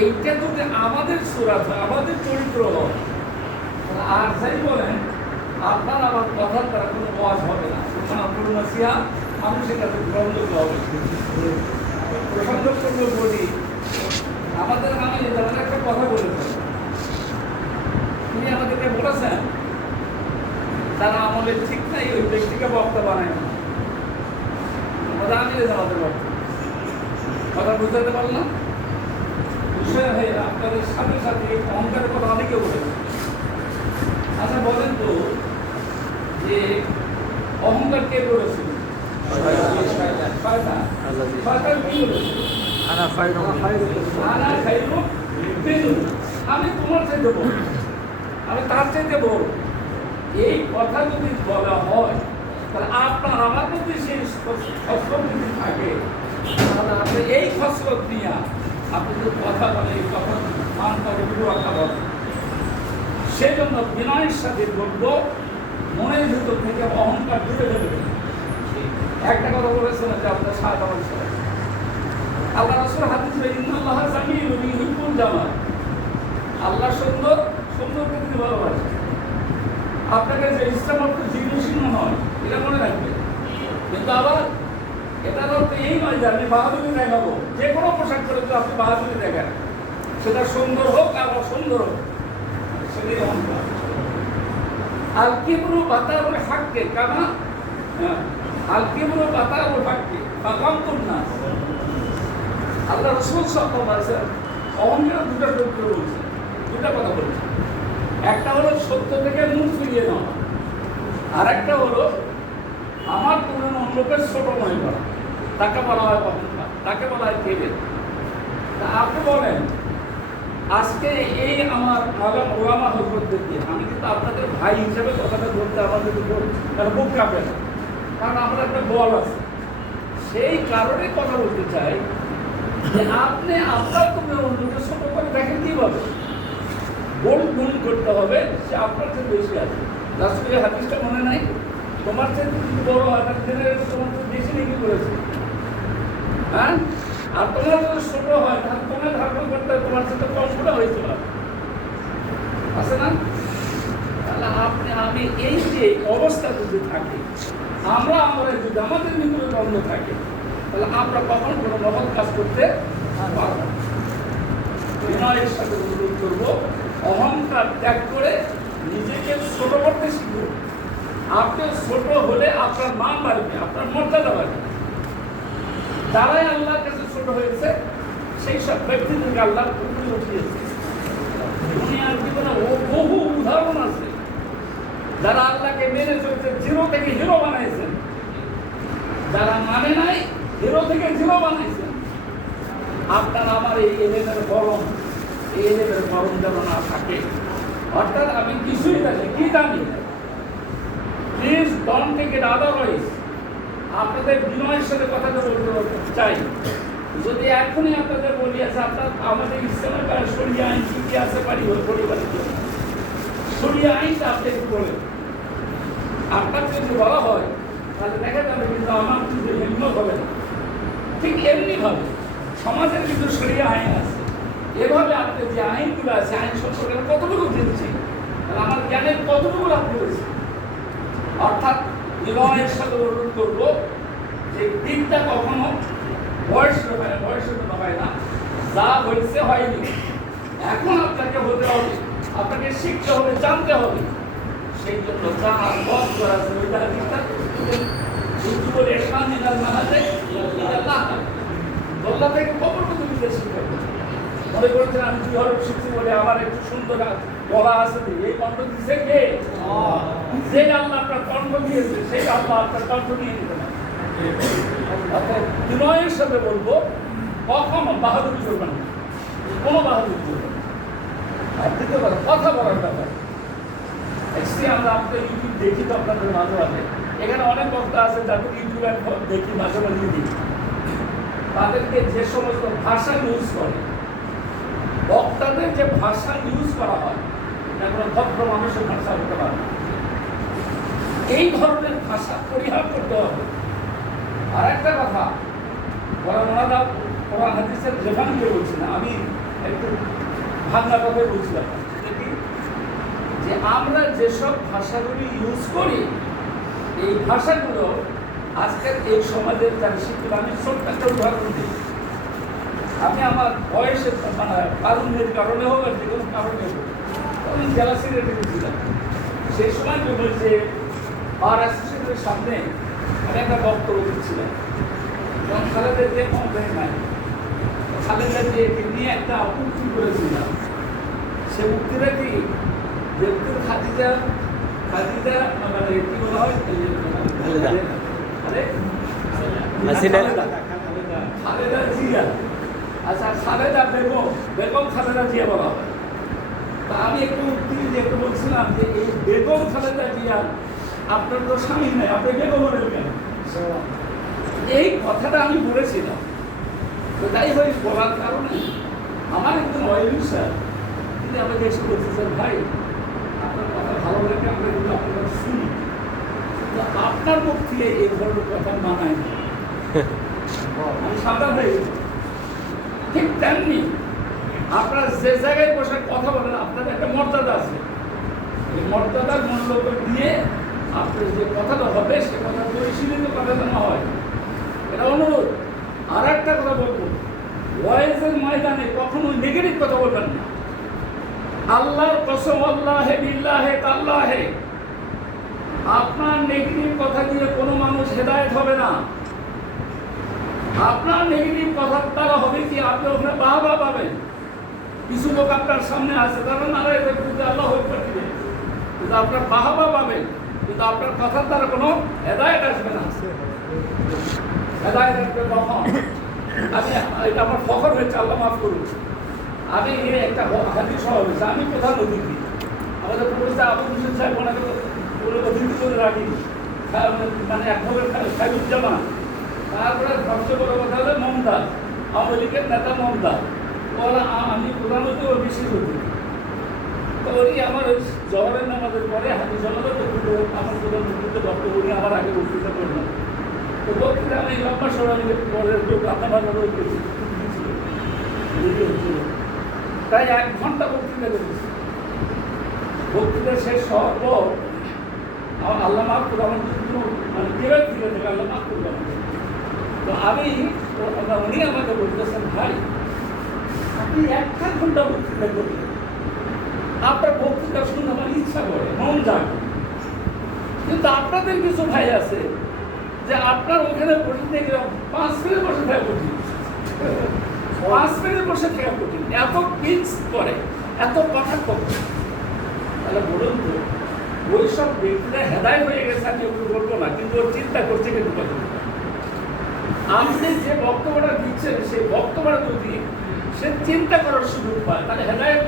এইটা যদি আমাদের সুরাত, আমাদের চরিত্র আর যাই বলেন, আপনার আমার কথার দ্বারা কোনো ওয়াজ হবে না। কোনো মাসিয়া মানুষের কাছে গ্রহণযোগ্য হবে। প্রসঙ্গ করলে বলি, আমাদের আমি যেমন একটা কথা বলেছেন, তিনি আমাদেরকে বলেছেন, তারা আমলে ঠিক নাই, ওই ব্যক্তিকে বক্তা বানায় না। আমাদের আমি আমাদের বক্তা কথা বুঝতে পারলাম? বিষয় হয়ে আপনাদের সাথে সাথে অহংকারের কথা অনেকে বলেছে আচ্ছা বলেন তো যে অহংকার কে করেছিল। আমি তোমার চাইতে বড়। আমি তার চাইতে বড়। এই কথা যদি বলা হয় তাহলে আপনার আমার মধ্যে সেই যদি থাকে তাহলে আপনি এই খসরত নিয়ে আপনি কথা বলে কথা মান করে কথা বলেন সেই জন্য বিনয়ের সাথে বলব মনের ভিতর থেকে অহংকার দূরে দেবে একটা কথা বলেছিলেন যে আপনার সাত আমার ছেলে আল্লাহ রসুল হাদিস ইন্নাল্লাহ জামিল ইউহিব্বুল জামাল। আল্লাহ সুন্দর সুন্দরকে তিনি ভালোবাসেন আপনাকে যে ইসলাম অর্থ জীর্ণশীর্ণ নয়, এটা মনে রাখবেন। কিন্তু আবার এটার অর্থ এই নয় যে আমি বাহাদুরি দেখাবো যে কোনো পোশাক পরে তো আপনি বাহাদুরি দেখেন। সেটা সুন্দর হোক আর অসুন্দর হোক। সেটাই অহংকার আল কিবরু বাতারুল হাক্কে কামা? হ্যাঁ, আল কিবরু বাতারুল হাক্কে ফাকামতুন নাস। আল্লাহ রসুল আলাইহি ওয়াসাল্লাম অহংকার দুটো চরিত্র বলছে দুটো কথা বলছে একটা হলো সত্য থেকে মুখ ফিরিয়ে নেওয়া। আর একটা হলো আমার তুলনা অন্য লোকের ছোট মনে করা। তাকে বলা হয় অহংকার তাকে বলা হয় কেবে তা আপনি বলেন, আজকে এই আমার আগাম ওলামা হজরতদেরকে আমি কিন্তু আপনাদের ভাই হিসেবে কথাটা বলতে আমাদের বুক কাঁপে না। কারণ আমার একটা বল আছে। সেই কারণে কথা বলতে চাই যে আপনি আপনার তুমি অন্যকে ছোট করে দেখেন কীভাবে? গোল গুণ করতে হবে, সে আপনার চেয়ে বেশি আছে। রাসুলের হাদিসটা মনে নাই? তোমার চেয়ে বড় হয় তার তোমার চেয়ে বেশি নাকি করেছে? হ্যাঁ? আর তোমার হয় তাহলে তোমার সাথে কম আপনি, আমি এই যে অবস্থা আমরা কখন কোনো মহৎ কাজ করতে পারব করব, অহংকার ত্যাগ করে নিজেকে ছোট করতে শিখব আপনি ছোট হলে আপনার নাম বাড়বে, আপনার মর্যাদা বাড়বে। যারাই আল্লাহর কাছে ছোট হয়েছে, সেই সব ব্যক্তিদেরকে আল্লাহ বহু উদাহরণ আছে। যারা আল্লাহকে মেনে চলছে, জিরো থেকে হিরো বানাইছেন যারা মানে নাই, হিরো থেকে জিরো বানাইছেন আপনার আমার এই এলেমের গরম, এই এলেমের গরম যেন না থাকে। অর্থাৎ আমি কিছুই জানি, কি জানি? প্লিজ ডন ইট আদারওয়াইজ আপনাদের বিনয়ের সাথে কথাটা বলতে চাই। যদি এখনই আপনাদের বলি আছে আপনার আমাদের ইসলামের কাছে সরিয়ে আইন কি কি আছে পারি পরিবারের জন্য? সরিয়ে আইনটা আপনি একটু বলেন। আপনার যদি বলা হয়, তাহলে দেখা যাবে কিন্তু আমার কিন্তু হিম্মত হবে না। ঠিক এমনি ভাবে সমাজের কিন্তু সরিয়ে আইন আছে। এভাবে আপনি যে আইনগুলো আছে, আইন সম্পর্কে কতটুকু তাহলে আমার জ্ঞানের কতটুকু লাভ করেছি? অর্থাৎ বিবাহের সাথে অনুরোধ করব যে দিকটা কখনো বয়স হয় না জন্য হয় না যা হয়েছে হয়নি। এখন আপনাকে হতে হবে আপনাকে শিখতে হবে জানতে হবে। সেই জন্য যা বধ করা আছে। ওইটা দিকটা কিন্তু বলে এসানিনাল মাহাতে আল্লাহ আল্লাহ থেকে খবরটুকু দিতে শিখতে হবে মনে করছেন আমি দুই হরফ শিখছি বলে আমার একটু সুন্দর বলা আছে এই কণ্ঠ দিচ্ছে কে? যে আল্লাহ আপনার কণ্ঠ দিয়েছে সেই আল্লাহ আপনার কণ্ঠ নিয়ে নিতে অর্থাৎ বিনয়ের সাথে বলব কখনো বাহাদুরি করবেন না কোনো বাহাদুরি করবেন আর দ্বিতীয় কথা কথা বলার ব্যাপার। এসে আমরা আপনাদের ইউটিউব দেখি তো আপনাদের মাঝে মাঝে। এখানে অনেক বক্তা আছে যাদের ইউটিউবে দেখি, মাঝে মাঝে দেখি। তাদেরকে যে সমস্ত ভাষা ইউজ করে, বক্তাদের যে ভাষা ইউজ করা হয়, এটা কোনো ভদ্র মানুষের ভাষা হতে পারে এই ধরনের ভাষা পরিহার করতে হবে। আর একটা কথা। ওরা ওরা হাদিসের রেফারেন্সে বলছি না আমি একটু ভাঙা কথাই দেখি যে আমরা যেসব ভাষাগুলি ইউজ করি, এই ভাষাগুলো আজকের এই সমাজের যারা শিক্ষিত। আমি ছোট্ট একটা উদাহরণ দিই। আমি আমার বয়সের মানে কারণের কারণে হোক আর যে কোনো কারণে হোক, আমি জেলা সেক্রেটারি ছিলাম। সেই সময় বলছে বার অ্যাসোসিয়েশনের সামনে আমি একটা বক্তব্য দিচ্ছিলাম। এবং খালেদের যে কমপ্লেন নাই। খালেদা যে নিয়ে একটা উক্তি করেছিলাম সে উক্তিটা কি? যে উক্তির খাদিজা খাদিজা মানে কি বলা হয়? আরে। খালেদা। জিয়া। আচ্ছা খালেদা বেগম বেগম খালেদা জিয়া বলা হয়। তা আমি একটু বলছিলাম যে এই বেগম খালেদা জিয়া আপনার তো স্বামী নাই আপনি বেগম কেন? এই কথাটা আমি বলেছিলাম। তো তাই হয়ে বলার কারণে আমার ওয়েলিং স্যার, তিনি আমাকে এসে বলছে, স্যার ভাই, আপনার কথা ভালো লাগে আমরা কিন্তু আপনার শুনি। কিন্তু আপনার মুখ থেকে এই ধরনের কথা মানায় না। আমি হয়ে গেছি। ঠিক তেমনি আপনার যে জায়গায় বসে কথা বলেন আপনার একটা মর্যাদা আছে। এই মর্যাদার মূল্য দিয়ে আপনার যে কথাটা হবে সে কথা পরিশীলিত কথা যেন হয়। এটা অনুরোধ। আর একটা কথা বলব। ওয়াইজের ময়দানে কখনো নেগেটিভ কথা বলবেন না। আল্লাহর কসম, আল্লাহ বিল্লাহ তাল্লাহ। আপনার নেগেটিভ কথা দিয়ে কোনো মানুষ হেদায়েত হবে না। আপনার নেগেটিভ কথার দ্বারা হবে কি? আপনি ওখানে বাহবা পাবেন। কিছু লোক আপনার সামনে আছে, তারা নারায় আল্লাহ হয়ে পাঠিয়ে কিন্তু আপনার বাহবা পাবেন। কিন্তু আপনার কথার দ্বারা কোনো হেদায়েত আসবে না। হেদায়েত আসবে কখন আমি এটা আমার ফখর হয়েছে, আল্লাহ মাফ করুন। আমি এর একটা হাদিস সভা হয়েছে, আমি প্রধান অতিথি। আমাদের প্রফেসর আবু হোসেন সাহেব ওনাকে অতিথি করে রাখি। মানে এক ধরনের সাইবুজ্জামান তারপরে সবচেয়ে বড় কথা হলো মমতা আওয়ামী লীগের নেতা মমতা ওরা আমি প্রধান অতিথি ও বিশেষ অতিথি। তো উনি আমার জহরের নামাজের পরে হাতি বক্তৃতা আমার প্রধান বক্তৃতা উনি আমার আগে বক্তৃতা করলেন তো বক্তৃতা আমি লম্বা নিয়ে পরের আপনার ভালো করেছি। তাই এক ঘণ্টা বক্তৃতা করেছি। বক্তৃতা শেষ হওয়ার পর আমার আল্লাহ করব আমার কিন্তু মানে কেবের থেকে থেকে আল্লাহ আমাকে। তো আমি উনি আমাকে বলতেছেন, ভাই, আপনি একটা ঘণ্টা বক্তৃতা করলেন আপনার বক্তৃতা শুনে আমার ইচ্ছা করে, মন জাগে। কিন্তু আপনাদের কিছু ভাই আছে যে আপনার ওখানে বসে থেকে পাঁচ মিনিট বসে থাকা কঠিন পাঁচ মিনিট বসে থাকা কঠিন এত পিচ করে, এত কথা কম তাহলে বলুন তো ওই সব ব্যক্তিরা হেদায় হয়ে গেছে আমি ওগুলো বলব না, কিন্তু ওর চিন্তা করছে কিন্তু আপনি যে বক্তব্যটা দিচ্ছেন, সেই বক্তব্যটা যদি সে চিন্তা করার সুযোগ পায়, তাহলে হেদায়ত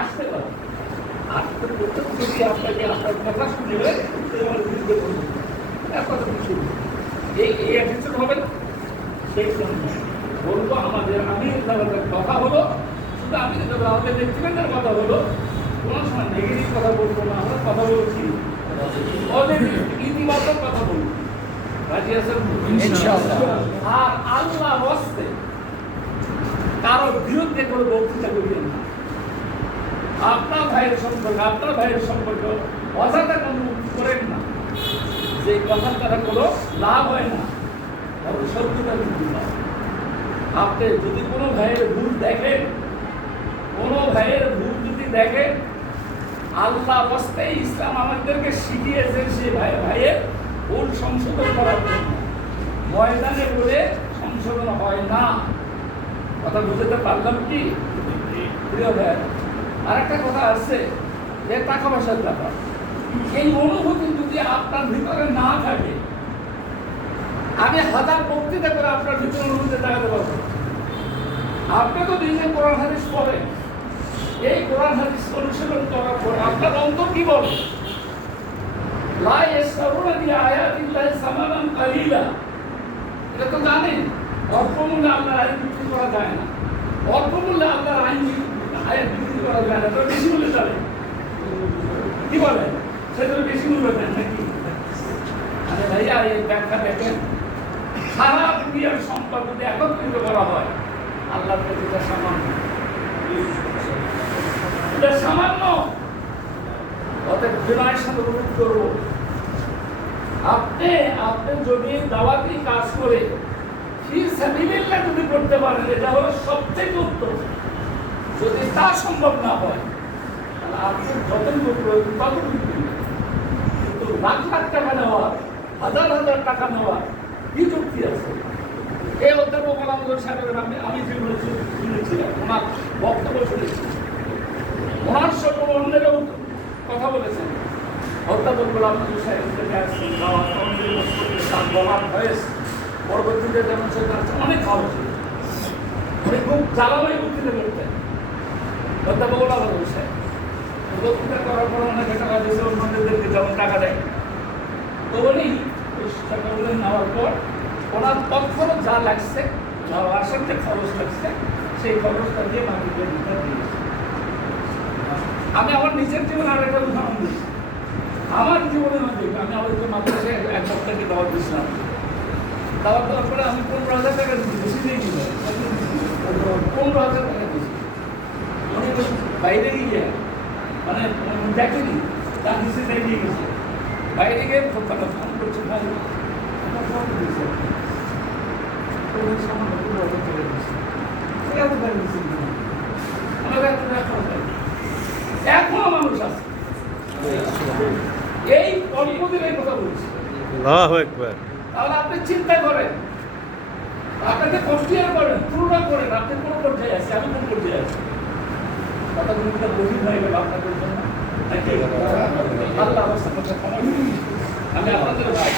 আসতে পারে। বলব আমাদের আমি কথা হলো শুধু আমি আমাদের কথা হলো কোনো সময় নেগেটিভ কথা বলব না আমরা কথা বলছি ইতিবাচক কথা বলব আর আল্লাহ হস্তে কারও বিরুদ্ধে কোনো বক্তৃতা করিয়েন না। আপনার ভাইয়ের সম্পর্কে, আপনার ভাইয়ের সম্পর্ক অযথা কোনো করেন না। যে কথার দ্বারা কোনো লাভ হয় না কারণ বৃদ্ধি পায় আপনি যদি কোনো ভাইয়ের ভুল দেখেন, কোনো ভাইয়ের ভুল যদি দেখেন, আল্লাহ অবস্থায় ইসলাম আমাদেরকে শিখিয়েছেন সেই ভাই, ভাইয়ের ভুল সংশোধন করার জন্য। ময়দানে বলে সংশোধন হয় না। কথা বুঝতে পারলাম কি? প্রিয় আরেকটা কথা আছে, যে টাকা পয়সার ব্যাপার। এই অনুভূতি যদি আপনার ভিতরে না থাকে, আমি হাজার বক্তৃতা করে আপনার ভিতরে অনুভূতি দেখাতে পারব। আপনি তো নিজে কোরআন হাদিস পড়েন। এই কোরআন হাদিস অনুশীলন করার পরে আপনার অন্তর কি বলে? জানেন, অল্প মূল্যে আল্লাহর আইন বিক্রি করা যায় না। অল্প মূল্যে আপনার আইন আয়াত বিক্রি করা বেশি মূল্যে কি বলে? সেটা বেশি মূল্য আরে ভাইয়া, এই ব্যাখ্যা দেখেন। একত্রিত করা হয় আল্লাহর এটা সামান্য। এটা সামান্য। অতএব বিনয়ের সাথে অনুরোধ করব। আপনি আপনি কাজ করে ফি সাবিলিল্লাহ যদি করতে পারেন, এটা হলো সবথেকে উত্তম। যদি তা সম্ভব না হয়, তাহলে আপনি যতটুকু প্রয়োজন ততটুকু কিন্তু লাখ লাখ টাকা নেওয়া, হাজার হাজার টাকা নেওয়া, কি যুক্তি আছে? এই অধ্যাপক আলমদুল সাহেবের আমি আমি শু- শুনেছিলাম ওনার বক্তব্য শুনেছি। ওনার সঙ্গে অন্যেরও কথা বলেছেন। অধ্যাপক তন্দ্রের মধ্যে তার বলার ভয়েস পরবর্তীতে যেমন সে তার অনেক ভালো ছিল উনি খুব জ্বালাবাই বক্তৃতা করতেন অধ্যাপক আলমদুল সাহেব বক্তৃতা করার পর অনেকে টাকা দিয়েছে যেমন টাকা দেয়। তো নেওয়ার পর ওনার যা লাগছে আসার যে খরচ লাগছে, সেই খরচটা দিয়ে আমি আমার নিজের জীবনে আর একটা উদাহরণ দিচ্ছি আমার জীবনে আমি আমাদেরকে মাদ্রাসায় এক সপ্তাহকে দাওয়াত দিয়েছিলাম। দাওয়াত দেওয়ার পরে আমি পনেরো হাজার টাকা বেশি দিয়ে দিল পনেরো হাজার টাকা বাইরে গিয়ে মানে দেখেনি তার নিচে দিয়ে গেছে। বাইরে গিয়ে ফোন ফোন করছে ভাই আমার ফোন দিয়েছে। এখনও মানুষ আছে। এই অল্প দিনের কথা বলছি। তাহলে আপনি চিন্তা করেন। আপনাকে কষ্টিয়ার করেন তুলনা করেন আপনি কোন পর্যায়ে আছে আমি কোন পর্যায়ে আছি? আপনাদের। আমি আপনাদের ভাই।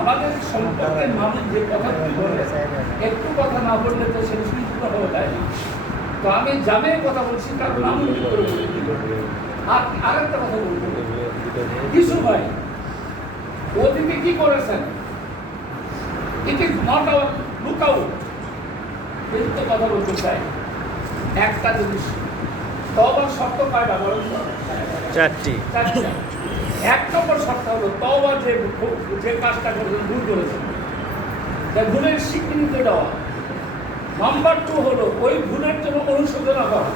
আমাদের সম্পর্কের মানুষ যে কথা বলে একটু কথা না বললে তো সে তো আমি জামে কথা বলছি, তার নাম। আর আরেকটা কথা বলব। কিছু ভাই অতীতে কি করেছেন? It is not our look out কথা বলতে চাই। একটা জিনিস তবার শর্ত কয়টা? চারটি। চারটা। এক নম্বর শর্ত হলো তবা যে যে কাজটা করেছেন ভুল করেছেন তা ভুলের স্বীকৃতি দেওয়া। নাম্বার টু হলো ওই ভুলের জন্য অনুশোচনা করা।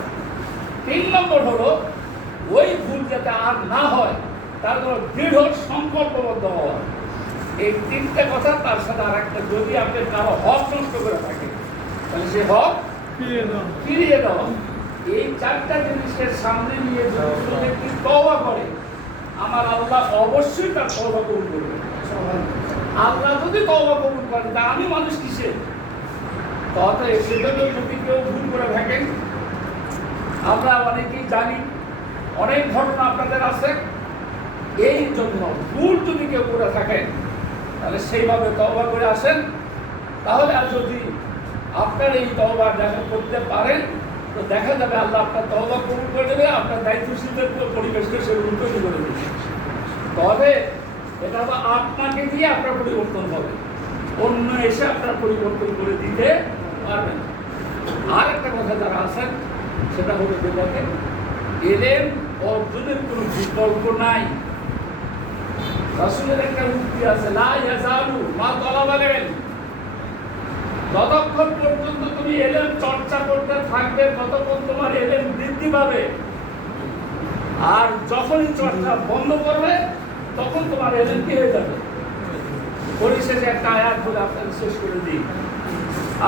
তিন নম্বর হলো ওই ভুল যাতে আর না হয় তার জন্য দৃঢ় সংকল্পবদ্ধ হওয়া এই তিনটে কথা তার সাথে আর একটা যদি আপনি কারও হক নষ্ট করে থাকে তাহলে সে হক ফিরিয়ে দেওয়া এই চারটা জিনিসকে সামনে নিয়ে যদি ব্যক্তি তওবা করে, আমার আল্লাহ অবশ্যই তার তওবা কবুল করবে। আল্লাহ যদি তওবা কবুল করেন তা আমি মানুষ কিসের তাহলে সেজন্য যদি কেউ ভুল করে থাকেন, আমরা অনেকেই জানি, অনেক ঘটনা আপনাদের আছে, এই জন্য ভুল যদি কেউ করে থাকেন, তাহলে সেইভাবে তওবা করে আসেন। তাহলে আর যদি আপনার এই তওবা দেখা করতে পারেন তো দেখা যাবে আল্লাহ আপনার তওবা কবুল করে দেবে আপনার দায়িত্বশীলদের পরিবেশকে সেরকম তৈরি করে দেবে। তবে এটা তো আপনাকে দিয়ে আপনার পরিবর্তন হবে। অন্য এসে আপনার পরিবর্তন করে দিতে পারবেন না। আর একটা কথা যারা আছেন, সেটা হলো যে দেখেন অর্জনের কোনো বিকল্প নাই। রাসূলের একটা উক্তি আছে, লা ইয়াজালু মা তলাবালেন যতক্ষণ পর্যন্ত তুমি এলেম চর্চা করতে থাকবে, ততক্ষণ তোমার এলেম বৃদ্ধি পাবে। আর যখনই চর্চা বন্ধ করবে, তখন তোমার এলেম কি হয়ে যাবে? পরিশেষে একটা আয়াত বলে আপনাদের শেষ করে দিই।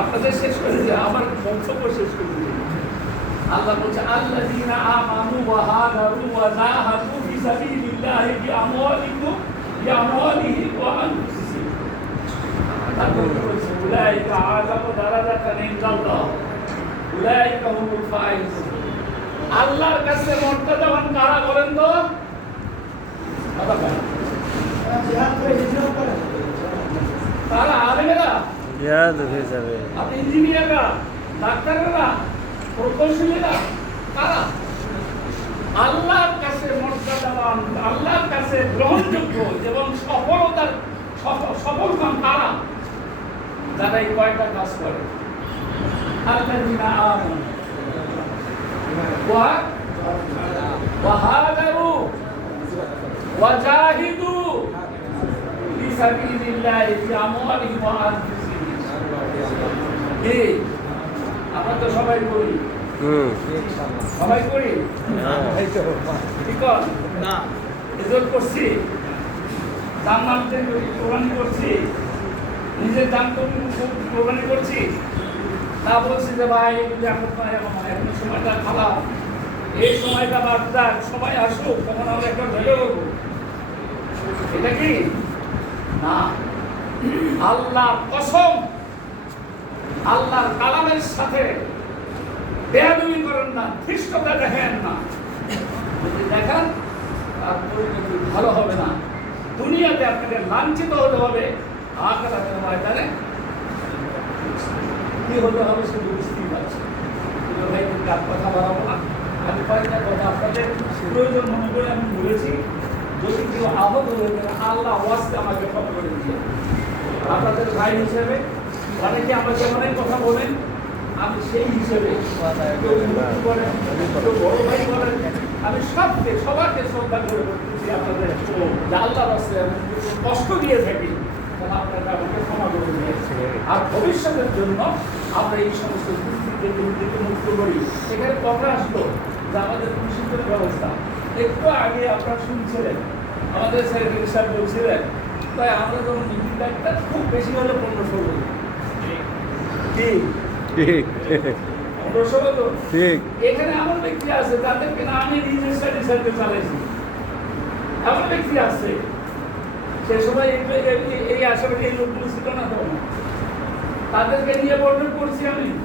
আপনাদের শেষ করে দিই, আমার বক্তব্য শেষ করে দিই। আল্লাহ বলছে, আল্লাযীনা আমানু ওয়া হাজারু ওয়া জাহাদু ফি সাবিলিল্লাহি বিআমওয়ালিকুম, বিআমওয়ালিহিম ওয়া আনফুসিহিম। তারপর বলছে উলাইকা আযামু দারাজাতান ইনদাল্লাহ উলাইকা হুমুল ফাইজুন আল্লাহর কাছে মর্যাদাবান কারা বলেন তো। তারা আলেমেরা? হয়ে যাবে। আপনি ইঞ্জিনিয়াররা ডাক্তাররা প্রকৌশলীরা কারা? আল্লাহর কাছে মর্যাদাবান আল্লাহর কাছে গ্রহণযোগ্য এবং সফলতার সফ- সফল কাম তারা যারা এই কয়টা কাজ করে? আমানু। ওয়া ফি ওয়া আনফুসিহিম। আমরা তো সবাই হুম। সবাই করি। কি কর? না। এজল করছি। দাম নামতে কোরবানি করছি। নিজের দাম কোরবানি করছি। তা বলছি যে, ভাই এখন এখন সময়টা খারাপ এই সময়টা বাদ সময় আসুক, তখন আমরা একটা ভেবে করব এটা কি? না। আল্লাহ কসম, আল্লাহর কালামের সাথে বেয়াদবি করেন না খ্রিস্টতা দেখেন না। যদি দেখান, তার পরিণতি ভালো হবে না। দুনিয়াতে আপনাকে লাঞ্ছিত হতে হবে। আখেরাতের ময়দানে কি হতে হবে সেটা বুঝতেই পারছি ভাই আর কথা বাড়াবো না? আমি কয়েকটা কথা আপনাদের প্রয়োজন মনে করে আমি বলেছি। যদি কেউ আহত হয়ে গেলে আল্লাহ ওয়াস্তে আমাকে ক্ষমা করে দিয়ে আপনাদের ভাই হিসেবে, অনেকে আমাকে অনেক কথা বলেন, আমি সেই হিসেবে বড় ভাই বলেন। আমি সবকে, সবাইকে শ্রদ্ধা করে বলতেছি আপনাদের। আল্লাহ রাস্তায় কষ্ট দিয়ে থাকি। আপনারা আমাকে ক্ষমা করে দিয়েছে আর ভবিষ্যতের জন্য আমরা এই সমস্ত দুর্নীতি দুর্নীতি মুক্ত করি। এখানে কথা আসলো যে আমাদের প্রশিক্ষণের ব্যবস্থা। একটু আগে আপনারা শুনছিলেন আমাদের সেক্রেটারি সাহেব বলছিলেন তাই আমরা যখন একটা খুব বেশি হলে পনেরো ষোলো কি? ঠিক। পনেরো ষোলো তো ঠিক। এখানে এমন ব্যক্তি আছে যাদেরকে না আমি নিজে স্টাডি সার্কেল চালাইছি। এমন ব্যক্তি আছে সে সময় এই এই- এই লোকগুলো ছিল না তো তাদেরকে নিয়ে বর্ণন করছি আমি।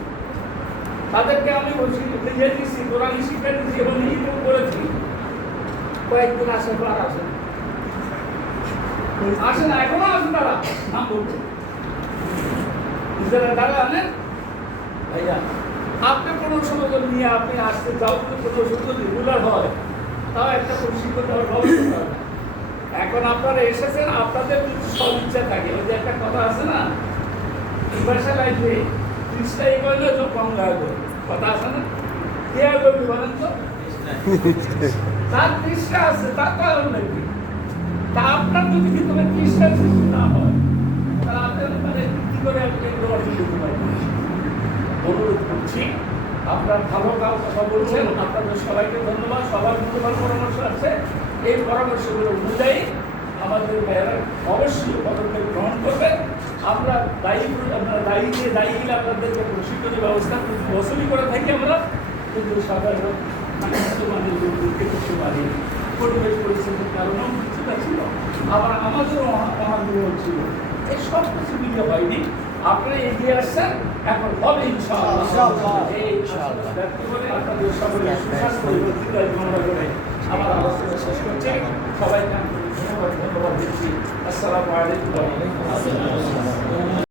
তাদেরকে আমি বলছি নিজে দিচ্ছি কোরআন শিক্ষা দিচ্ছি এবং করেছি। কয়েকদিন আসে আর আসেন আসে না, এখনও আসেন তারা। নাম নিজেরা তারা আনেন ভাইয়া, আপনি কোনো সময় নিয়ে আপনি আসতে যাও কোনো সময় রেগুলার হয়। তাও একটা প্রশিক্ষণ দেওয়ার ব্যবস্থা। এখন আপনারা এসেছেন, আপনাদের সব থাকে, ওই যে একটা কথা আছে না করলে তো কম লাগবে কথা আছে না? কে বলেন তো? তার আছে, তার কারণ তা আপনার যদি সৃষ্টি না হয়, তাহলে আপনার মানে কি করে আপনি অর্জন করতে পারবেন? অনুরোধ করছি, আপনার ভালো কাজ কথা বলছেন আপনাদের সবাইকে ধন্যবাদ। সবার মূল্যবান পরামর্শ আছে। এই পরামর্শগুলো অনুযায়ী আমাদের ভাইয়েরা অবশ্যই পদক্ষেপ গ্রহণ করবে। আমরা দায়ী আমরা দায়ী দিয়ে দায়ী দিলে আপনাদেরকে প্রশিক্ষণের ব্যবস্থা প্রতি বছরই করে থাকি আমরা। কিন্তু সাধারণ মানে লোকদেরকে করতে পারি পরিবেশ পরিস্থিতির কারণেও কিছুটা ছিল। আবার আমাদেরও মহাগ্রহ ছিল। এই সব কিছু মিলে হয়নি। আপনারা এগিয়ে আসছেন এখন হবে ইনশাআল্লাহ। এই ইনশাআল্লাহ করে আপনাদের সকলের সুস্বাস্থ্য কামনা করে আমার আলোচনা শেষ করছি। সবাইকে ধন্যবাদ ধন্যবাদ দিচ্ছি। আসসালামু আলাইকুম।